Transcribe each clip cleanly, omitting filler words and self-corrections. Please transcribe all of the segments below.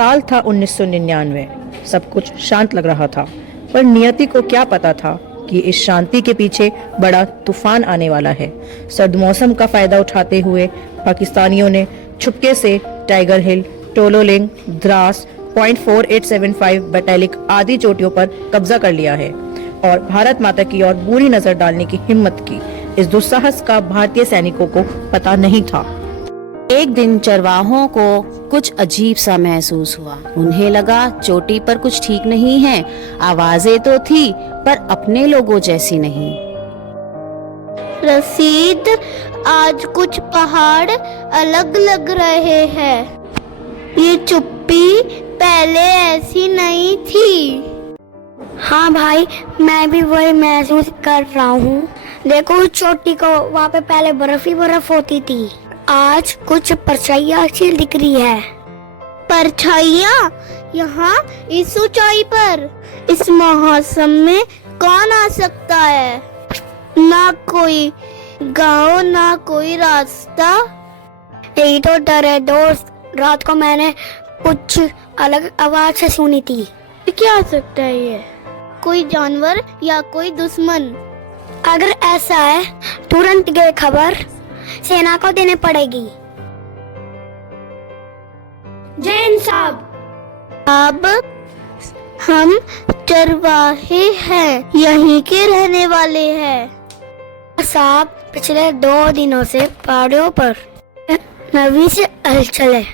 साल था 1999। सब कुछ शांत लग रहा था, पर नियति को क्या पता था कि इस शांति के पीछे बड़ा तूफान आने वाला है। सर्द मौसम का फायदा उठाते हुए पाकिस्तानियों ने छुपके से टाइगर हिल, टोलोलिंग, द्रास, पॉइंट 4875 बैटालिक आदि चोटियों पर कब्जा कर लिया है और भारत माता की ओर बुरी नजर डालने की हिम्मत की। इस दुस्साहस का भारतीय सैनिकों को पता नहीं था। एक दिन चरवाहों को कुछ अजीब सा महसूस हुआ। उन्हें लगा चोटी पर कुछ ठीक नहीं है। आवाजें तो थी, पर अपने लोगों जैसी नहीं। रशीद, आज कुछ पहाड़ अलग लग रहे हैं। ये चुप्पी पहले ऐसी नहीं थी। हाँ भाई, मैं भी वही महसूस कर रहा हूँ। देखो उस चोटी को, वहाँ पे पहले बर्फ ही बर्फ होती थी। आज कुछ परछाइयाँ सी दिख रही है। परछाइयाँ? यहाँ इस ऊंचाई पर, इस मौसम में कौन आ सकता है? ना कोई गांव, ना कोई रास्ता। यही तो डर है दोस्त। रात को मैंने कुछ अलग आवाज से सुनी थी। क्या आ सकता है ये? कोई जानवर या कोई दुश्मन? अगर ऐसा है, तुरंत ये खबर सेना को देने पड़ेगी। जैन साहब, अब हम चरवाहे हैं, यहीं के रहने वाले हैं। साहब, पिछले 2 दिनों से पहाड़ियों पर नवी से हलचल है।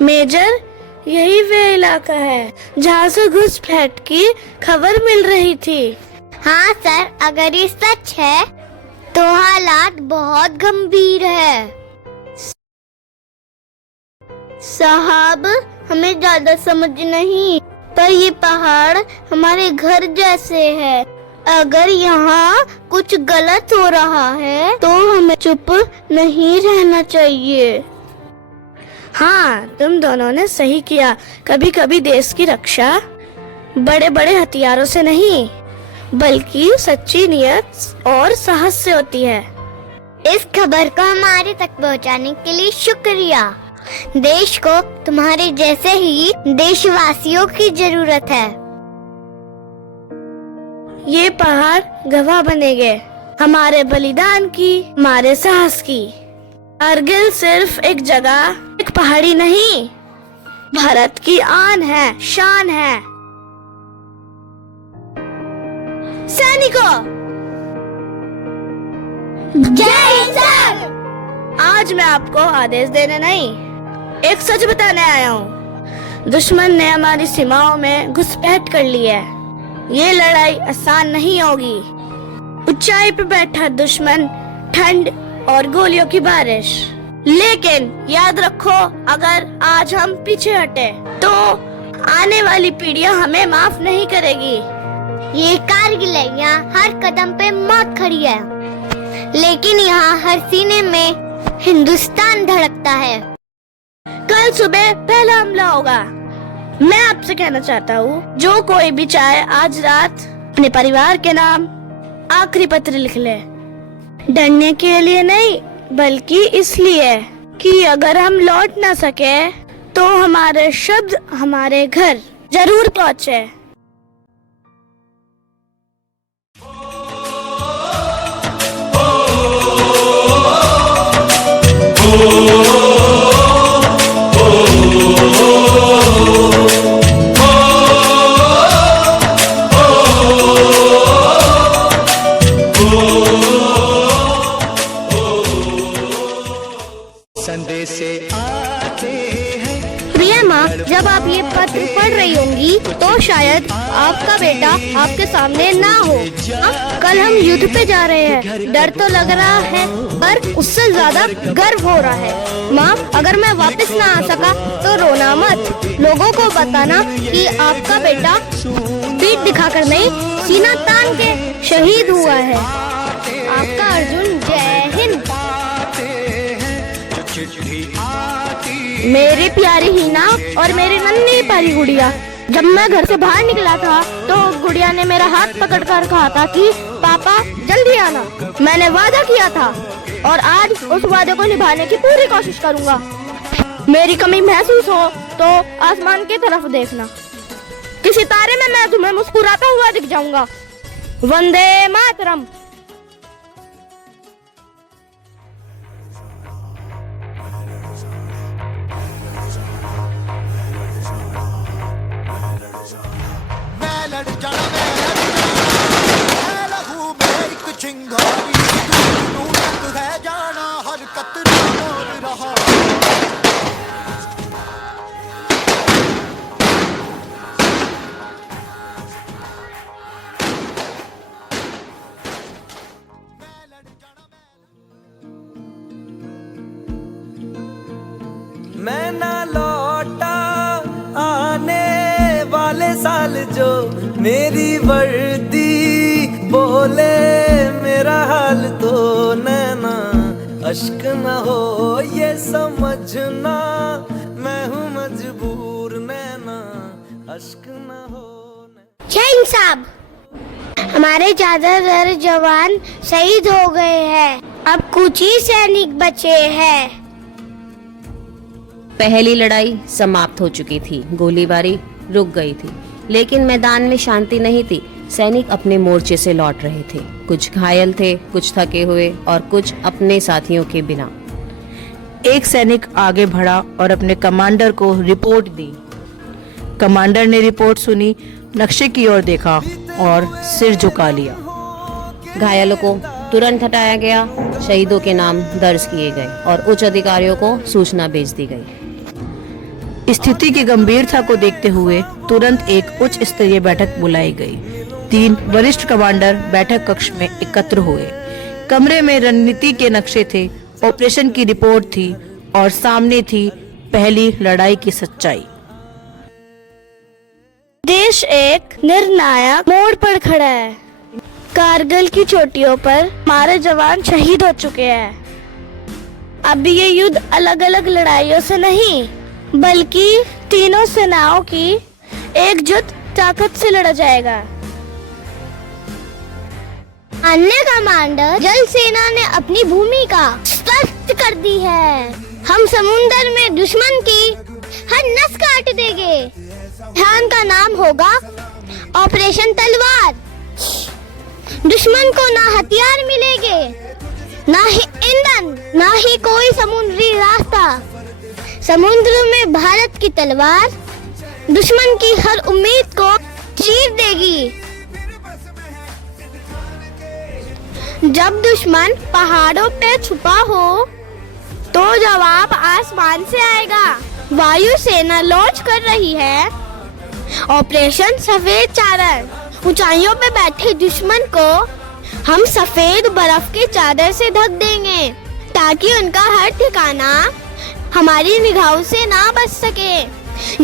मेजर, यही वे इलाका है जहाँ से घुसपैठ की खबर मिल रही थी। हाँ सर, अगर ये सच है तो हालात बहुत गंभीर है। साहब, हमें ज्यादा समझ नहीं, पर ये पहाड़ हमारे घर जैसे है। अगर यहाँ कुछ गलत हो रहा है तो हमें चुप नहीं रहना चाहिए। हाँ, तुम दोनों ने सही किया। कभी कभी देश की रक्षा बड़े बड़े हथियारों से नहीं, बल्कि सच्ची नियत और साहस से होती है। इस खबर को हमारे तक पहुंचाने के लिए शुक्रिया। देश को तुम्हारे जैसे ही देशवासियों की जरूरत है। ये पहाड़ गवाह बनेंगे हमारे बलिदान की, हमारे साहस की। कारगिल सिर्फ एक जगह, एक पहाड़ी नहीं, भारत की आन है, शान है। सैनिकों, जय सर! आज मैं आपको आदेश देने नहीं, एक सच बताने आया हूँ। दुश्मन ने हमारी सीमाओं में घुसपैठ कर ली है। ये लड़ाई आसान नहीं होगी। ऊंचाई पर बैठा दुश्मन, ठंड और गोलियों की बारिश। लेकिन याद रखो, अगर आज हम पीछे हटे तो आने वाली पीढ़ियां हमें माफ नहीं करेगी। ये कारगिल है, यहाँ हर कदम पे मौत खड़ी है, लेकिन यहाँ हर सीने में हिंदुस्तान धड़कता है। कल सुबह पहला हमला होगा। मैं आपसे कहना चाहता हूँ, जो कोई भी चाहे आज रात अपने परिवार के नाम आखिरी पत्र लिख ले। डरने के लिए नहीं, बल्कि इसलिए कि अगर हम लौट ना सके तो हमारे शब्द हमारे घर जरूर पहुँचे। प्रिया माँ, जब आप ये पत्र पढ़ रही होंगी तो शायद आपका बेटा आपके सामने ना हो। कल हम युद्ध पे जा रहे हैं। डर तो लग रहा है, पर उससे ज्यादा गर्व हो रहा है। माँ, अगर मैं वापस ना आ सका तो रोना मत। लोगों को बताना कि आपका बेटा पीठ दिखाकर नहीं, सीना तान के शहीद हुआ है। आपका अर्जुन। जय हिंद। मेरी प्यारी हीना और मेरी नन्ही प्यारी गुड़िया, जब मैं घर से बाहर निकला था तो गुड़िया ने मेरा हाथ पकड़कर कहा था कि पापा जल्दी आना। मैंने वादा किया था और आज उस वादे को निभाने की पूरी कोशिश करूंगा। मेरी कमी महसूस हो तो आसमान की तरफ देखना, किसी तारे में मैं तुम्हें मुस्कुराता हुआ दिख जाऊंगा। वंदे मातरम। मैं लड़ जाना, है लहू में एक चिंगारी, तू तक है जाना, हर कतरा बोल रहा। मैं ना लौटा आने वाले साल जो मेरी वर्दी बोले मेरा हाल तो नैना अश्क न हो ये समझना, मैं हूँ मजबूर नैना अश्क न हो। जैन साहब, हमारे ज्यादातर जवान शहीद हो गए हैं, अब कुछ ही सैनिक बचे हैं। पहली लड़ाई समाप्त हो चुकी थी, गोलीबारी रुक गई थी, लेकिन मैदान में शांति नहीं थी। सैनिक अपने मोर्चे से लौट रहे थे, कुछ घायल थे, कुछ थके हुए और कुछ अपने साथियों के बिना। एक सैनिक आगे बढ़ा और अपने कमांडर को रिपोर्ट दी। कमांडर ने रिपोर्ट सुनी, नक्शे की ओर देखा और सिर झुका लिया। घायलों को तुरंत हटाया गया, शहीदों के नाम दर्ज किए गए और उच्च अधिकारियों को सूचना भेज दी गई। स्थिति की गंभीरता को देखते हुए तुरंत एक उच्च स्तरीय बैठक बुलाई गई। 3 वरिष्ठ कमांडर बैठक कक्ष में एकत्र हुए। कमरे में रणनीति के नक्शे थे, ऑपरेशन की रिपोर्ट थी और सामने थी पहली लड़ाई की सच्चाई। देश एक निर्णायक मोड़ पर खड़ा है। कारगिल की चोटियों पर हमारे जवान शहीद हो चुके हैं। अब ये युद्ध अलग अलग लड़ाइयों से नहीं, बल्कि तीनों सेनाओं की एकजुट ताकत से लड़ा जाएगा। अन्य कमांडर जल सेना ने अपनी भूमिका स्पष्ट कर दी है। हम समुद्र में दुश्मन की हर नस काट देंगे। ध्यान का नाम होगा ऑपरेशन तलवार। दुश्मन को ना हथियार मिलेंगे, ना ही ईंधन, ना ही कोई समुद्री रास्ता। समुद्र में भारत की तलवार दुश्मन की हर उम्मीद को चीर देगी। जब दुश्मन पहाड़ों पे छुपा हो तो जवाब आसमान से आएगा। वायु सेना लॉन्च कर रही है ऑपरेशन सफेद चादर। ऊंचाइयों पे बैठे दुश्मन को हम सफेद बर्फ की चादर से ढक देंगे ताकि उनका हर ठिकाना हमारी निगाहों से ना बच सके।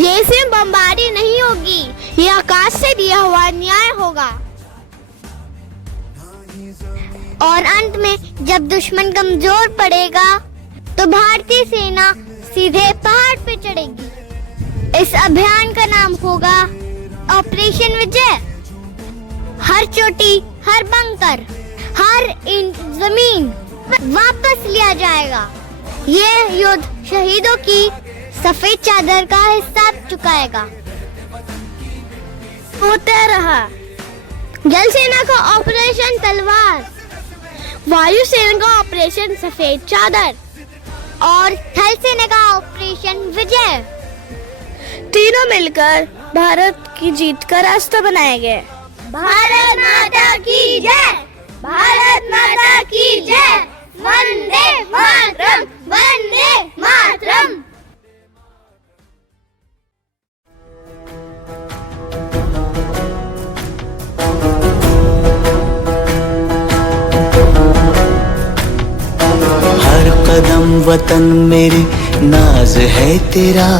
ये सिर्फ बमबारी नहीं होगी, ये आकाश से दिया हुआ न्याय होगा। और अंत में जब दुश्मन कमजोर पड़ेगा तो भारतीय सेना सीधे पहाड़ पे चढ़ेगी। इस अभियान का नाम होगा ऑपरेशन विजय। हर चोटी, हर बंकर, हर इंच जमीन वापस लिया जाएगा। ये युद्ध शहीदों की सफेद चादर का हिसाब चुकाएगा। होता रहा जल सेना का ऑपरेशन तलवार, वायु सेना का ऑपरेशन सफेद चादर और थल सेना का ऑपरेशन विजय। तीनों मिलकर भारत की जीत का रास्ता बनाएंगे। भारत माता की जय, भारत माता की जय। वंदे मातरम, वंदे मातरम। हर कदम वतन मेरे नाज है तेरा,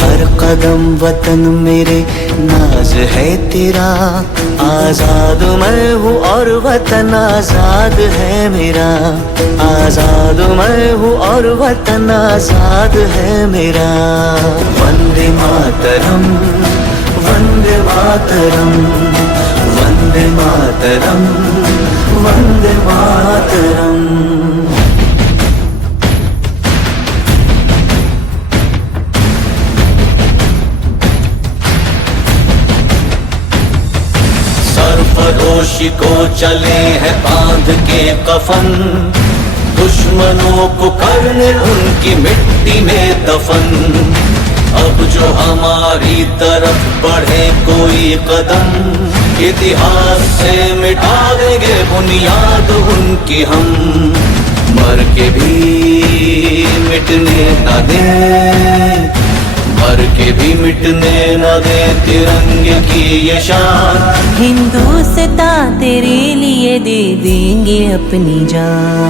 हर कदम वतन मेरे नाज है तेरा। आजाद मैं हूँ और वतन आजाद है मेरा, आजाद मैं हूँ और वतन आजाद है मेरा। वंदे मातरम, वंदे मातरम, वंदे मातरम, वंदे मातरम। खामोश को चले हैं बांध के कफन, दुश्मनों को करने उनकी मिट्टी में दफन। अब जो हमारी तरफ बढ़े कोई कदम, इतिहास से मिटा देंगे बुनियाद उनकी हम। मर के भी मिटने न दें, मर के भी मिटने न दे तिरंगे की ये शान। हिंदुस्तान तेरे लिए दे देंगे अपनी जान।